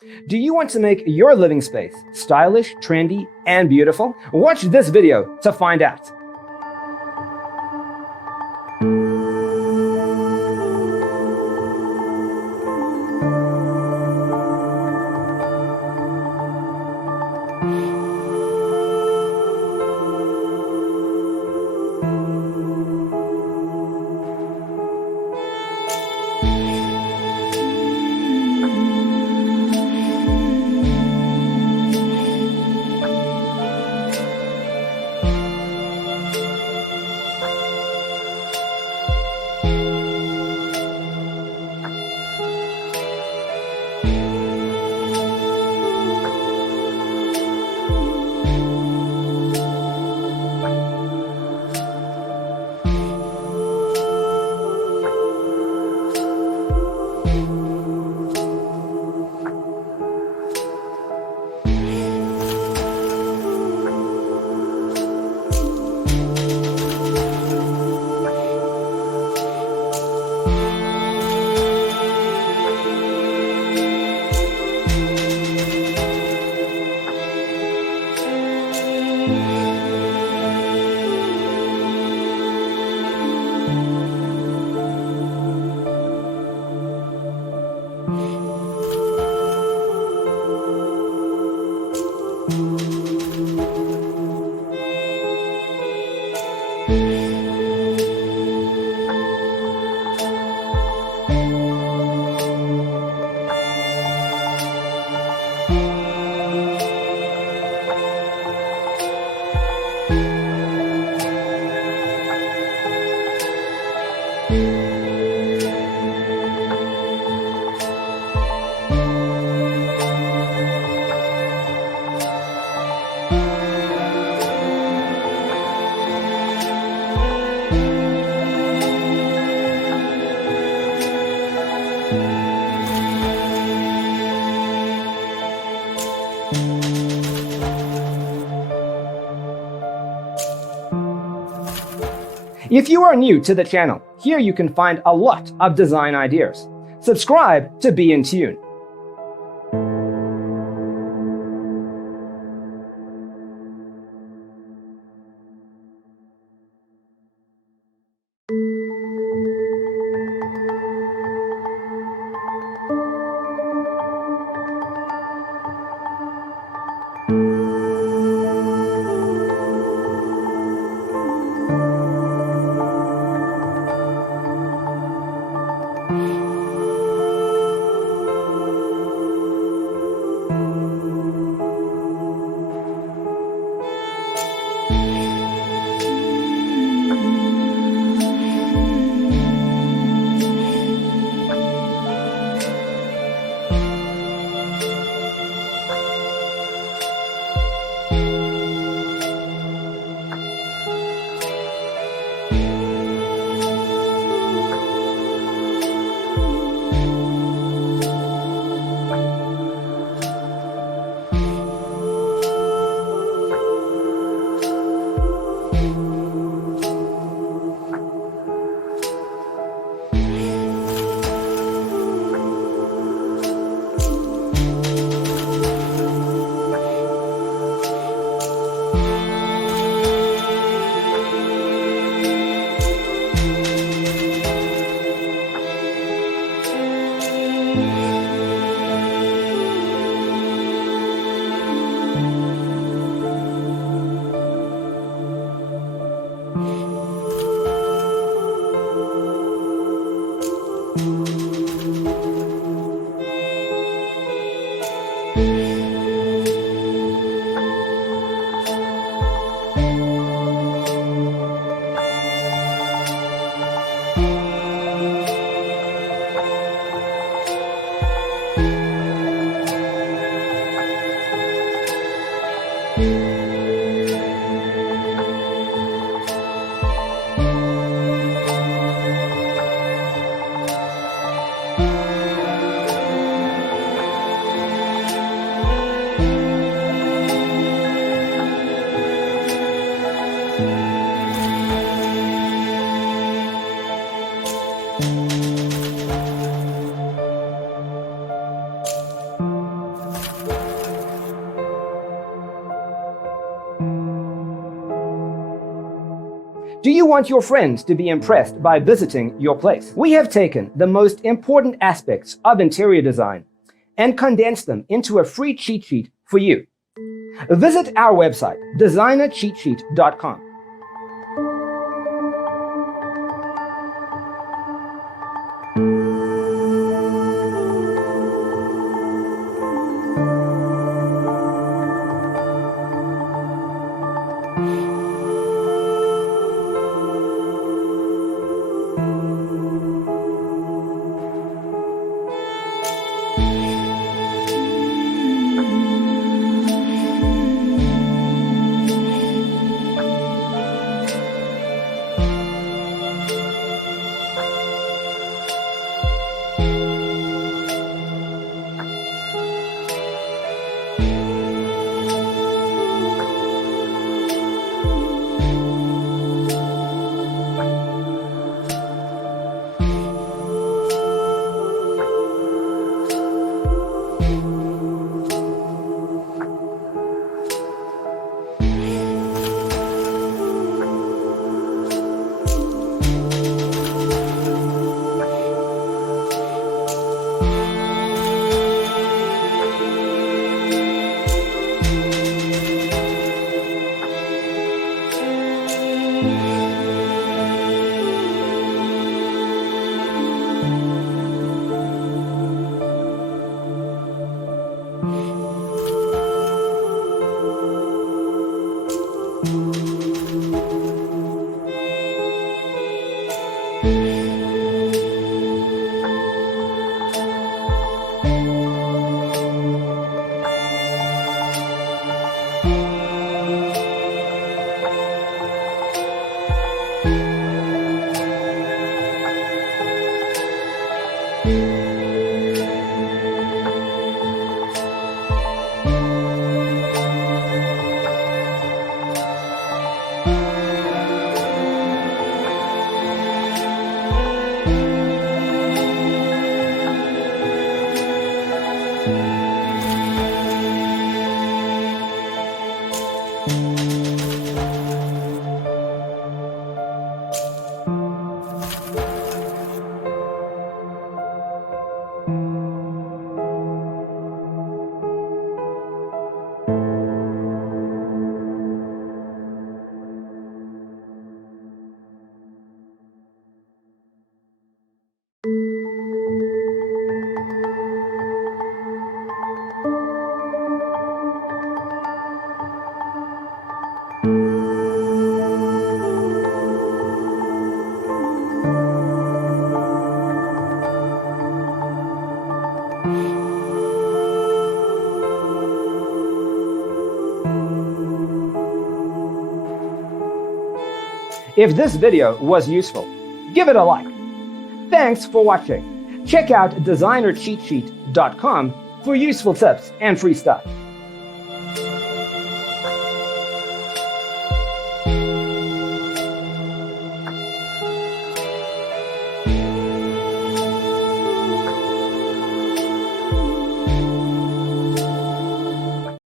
Do you want to make your living space stylish, trendy, and beautiful? Watch this video to find out. If you are new to the channel, here you can find a lot of design ideas. Subscribe to be in tune. Do you want your friends to be impressed by visiting your place? We have taken the most important aspects of interior design and condensed them into a free cheat sheet for you. Visit our website, designercheatsheet.com. If this video was useful, give it a like. Thanks for watching. Check out designercheatsheet.com for useful tips and free stuff.